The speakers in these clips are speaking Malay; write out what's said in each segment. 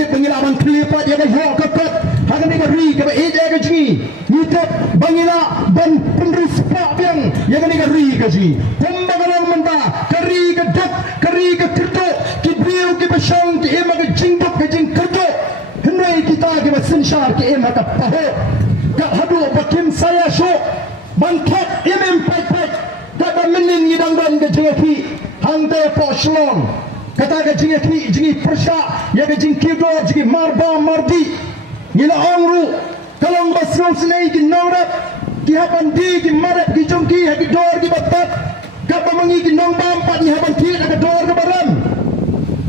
tip bangila bang klipat ya ga yo kapet haga ni ri ga e ga ji ni tip bangila ban pendus pa biang ya ga ni ri ga ji pembagalang menta kari ga dak kari ga kerto ki biu ki basang ki ema ga jingdok ga jing kerto henai kita ga sinshar ki ema ka paho ga hadu bakim saya sho bangkat imem pai pai ga menin ni dang dan ga jingaki hangte po shlong kata ga jingaki jingi persha ya ga jing kido jingi marba mardi nila ongru kalong basrong senai ki nongrat ki hapan di ki marat ki jongki ha ki dor ki batat ka pamangi ki nong bam pat ni hapan ti ka dor ka baram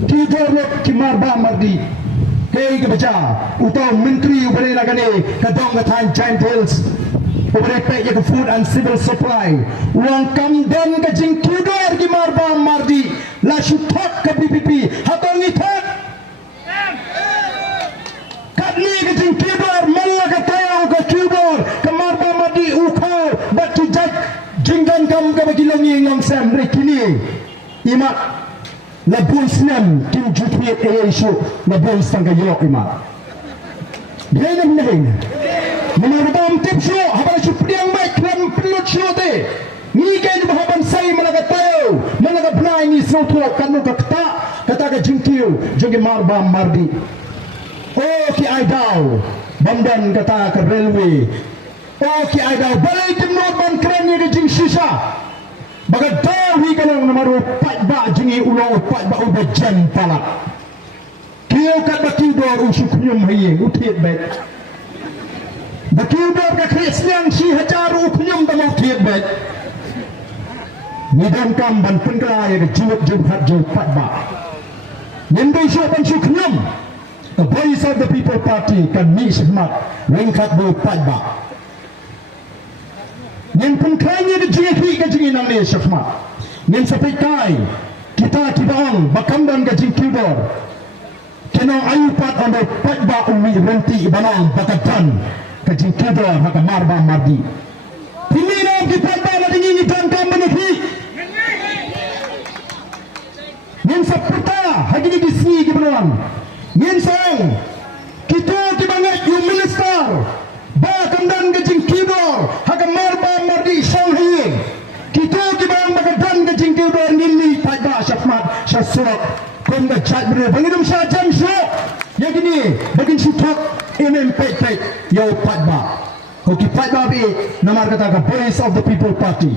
ki dor lo ki marba mardi kei ka baca utau menteri ubare lagane ka dong ka than giant hills ubare pe ya ka food and civil supply uang kam dan ka jing ki dor ki marba mardi la shutak ka BPP hatong itak kadni ka jing ki dor malla ka tayaw ka ki dor ka marba mardi ukau bat ki jak jinggan kam ka bagi longi ngam sam rekini imat la bun snam kim jutwe e isho la bun stanga yo imat denam nehing menurut tip show habala chupriang mai kram pilot show te ni kain bahaban sai managa tayo managa blai ni soto kanu ka kata ka jingkiu jogi marba mardi oh ki aidau bamdan kata ka railway oh ki aidau balai timnot ban kran ni jing shisha baga dawi kalong namaru pat ba jingi ulo pat ba uba jan pala kiyo kat baki dor usuk nyum haye utiet bet baki dor ka kristian si hajar uknyum da mau tiet bet nidam kam ban pengkra ya jiwat jumhat jo pat ba nindai syo ban suk nyum the voice of the people party kan mi smat rengkat bo pat ba nin pengkranya de jingi ka jingi nang ne syafma nin sapai kai kita kibang bakam dan ka jing kibor kena ayu pat on pat ba umi renti banang bakatan ka jing kibor haka marba mardi pinina ki pat ba la dingi ni tan kam beneki nin sapta hagi ni disni ki benon nin sang kita kibangat you minister ba kam dan ka jing kibor haka marba mardi sang hiye kita kibang bagadan ka jing kibor nili pat ba syafmat syasurak kon da chat bre bangidum sha jam sho yakini bagin shutak imem pet pet yo pat ba ko ki pat ba be namar kata ka voice of the people party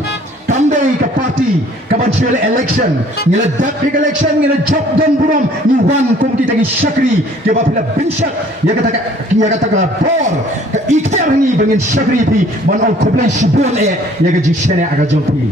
kandai ka party ka banchile election ngila dak election ngila job dan buram ni wan kum kita ki shakri ke ba pila binshat ya kata ka bor ka ikhtiar ni bangin shakri pi ban al kublan shibul e ya ga jishene aga jompi